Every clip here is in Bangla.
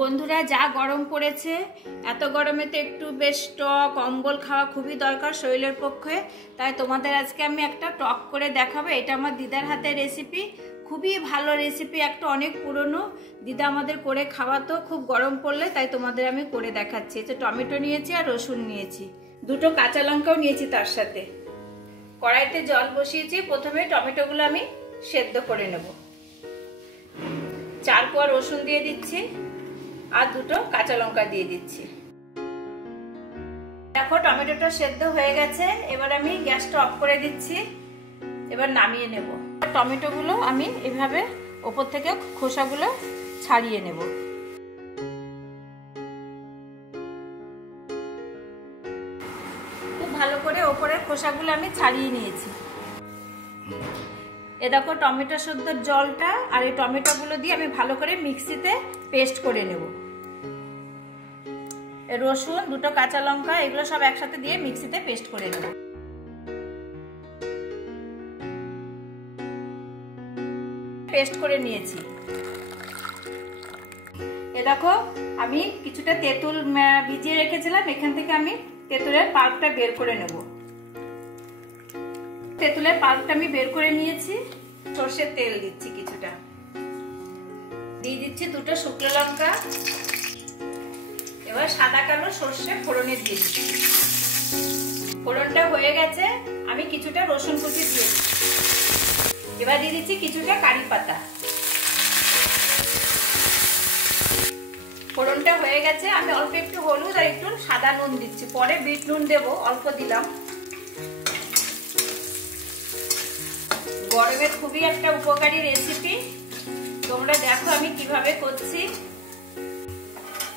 বন্ধুরা, যা গরম পড়েছে, এত গরমে তো একটু বেশ টক অম্বল খাওয়া খুবই দরকার শরীরের পক্ষে। তাই তোমাদের আজকে আমি একটা টক করে দেখাবো। এটা আমার দিদার হাতের রেসিপি, খুবই ভালো রেসিপি, একটা অনেক পুরনো। দিদা আমাদের করে খাওয়াতো খুব গরম পড়লে, তাই তোমাদের আমি করে দেখাচ্ছি। এটা টমেটো নিয়েছি আর রসুন নিয়েছি, দুটো কাঁচা লঙ্কাও নিয়েছি তার সাথে। কড়াইতে জল বসিয়েছি, প্রথমে টমেটোগুলো আমি সেদ্ধ করে নেব। 4 কোয়া রসুন দিয়ে দিচ্ছি আর দুটো কাঁচা লঙ্কা দিয়ে দিচ্ছি। দেখো টমেটোটা সেদ্ধ হয়ে গেছে, এবার আমি গ্যাসটা অফ করে দিচ্ছি। এবার নামিয়ে নেব। টমেটোগুলো আমি এভাবে ওপর থেকে খোসাগুলো ছাড়িয়ে নেব। খুব ভালো করে ওপরের খোসাগুলো আমি ছাড়িয়ে নিয়েছি। এ দেখো টমেটো সেদ্ধর জলটা আর এই টমেটোগুলো দিয়ে আমি ভালো করে মিক্সিতে পেস্ট করে নেব। রসুন, দুটো কাঁচা লঙ্কা, এগুলো সব একসাথে দিয়ে মিক্সিতে পেস্ট করে নেব। পেস্ট করে নিয়েছি। এ দেখো আমি কিছুটা তেঁতুল ভিজিয়ে রেখেছিলাম, এখান থেকে আমি তেঁতুলের পাল্পটা বের করে নেব। তেঁতুলের পাল্পটা আমি বের করে নিয়েছি। সরষের তেল দিচ্ছি কিছুটা, দিয়ে দিচ্ছি দুটো শুকনো লঙ্কা। এবার সাদা কালো সর্ষে ফোড়নে দিয়ে দিচ্ছি। ফোড়নটা হয়ে গেছে, আমি কিছুটা রসুন কুচি দিয়ে দিচ্ছি। এবার দিয়ে দিচ্ছি কিছুটা কারি পাতা। ফোড়নটা হয়ে গেছে, আমি অল্প একটু হলুদ আর একটু সাদা নুন দিচ্ছি, পরে বিট নুন দেবো, অল্প দিলাম। গরমের খুবই একটা উপকারী রেসিপি, তোমরা দেখো আমি কিভাবে করছি।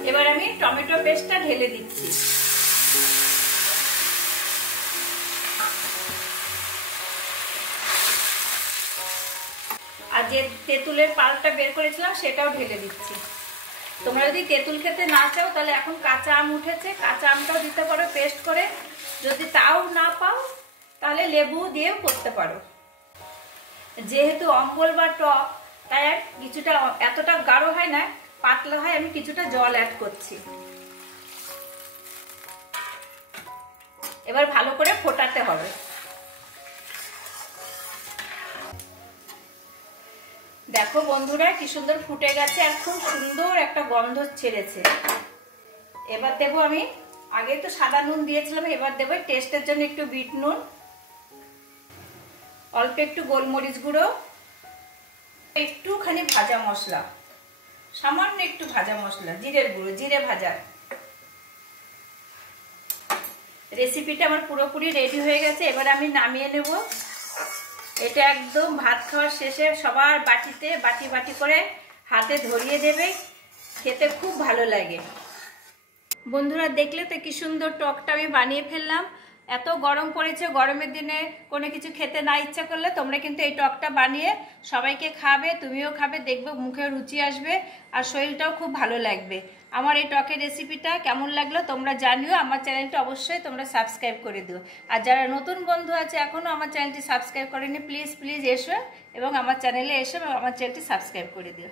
এবার আমি টমেটো পেস্টটা ঢেলে দিচ্ছি। আর যে তেঁতুলের পাল্পটা বের করেছিলাম সেটাও ঢেলে দিচ্ছি। তোমরা যদি তেঁতুল খেতে না চাও তাহলে এখন কাঁচা আম উঠেছে, কাঁচা আমটাও দিতে পারো পেস্ট করে। যদি তাও না পাও তাহলে লেবু দিয়েও করতে পারো। যেহেতু অম্বল বা টক, তাই কিছুটা এতটা গাঢ় হয় না, পাতলা হয়, আমি কিছুটা জল অ্যাড করছি। এবার ভালো করে ফোটাতে হবে। দেখো বন্ধুরা কি সুন্দর ফুটে গেছে আর খুব সুন্দর একটা গন্ধ ছেড়েছে। এবার দেবো আমি, আগে তো সাদা নুন দিয়েছিলাম, এবার দেবো টেস্টের জন্য একটু বিট নুন, অল্প একটু গোলমরিচ গুঁড়ো, একটুখানি ভাজা মশলা, সামান্য একটু ভাজা মশলা, জিরের গুঁড়ো, জিরে ভাজা। রেসিপিটা আমার পুরোপুরি রেডি হয়ে গেছে, এবার আমি নামিয়ে নেব। এটা একদম ভাত খাওয়ার শেষে সবার বাটিতে বাটি বাটি করে হাতে ধরিয়ে দেবে, খেতে খুব ভালো লাগে। বন্ধুরা দেখলে তো কি সুন্দর টকটা আমি বানিয়ে ফেললাম। এত গরম পড়েছে, গরমের দিনে কোনো কিছু খেতে না ইচ্ছা করলে তোমরা কিন্তু এই টকটা বানিয়ে সবাইকে খাবে, তুমিও খাবে, দেখবে মুখে রুচি আসবে আর শরীরটাও খুব ভালো লাগবে। আমার এই টকের রেসিপিটা কেমন লাগলো তোমরা জানিও। আমার চ্যানেলটা অবশ্যই তোমরা সাবস্ক্রাইব করে দিও। আর যারা নতুন বন্ধু আছে এখনও আমার চ্যানেলটি সাবস্ক্রাইব করেনি, প্লিজ প্লিজ এসো এবং আমার চ্যানেলে এসো এবং আমার চ্যানেলটি সাবস্ক্রাইব করে দিও।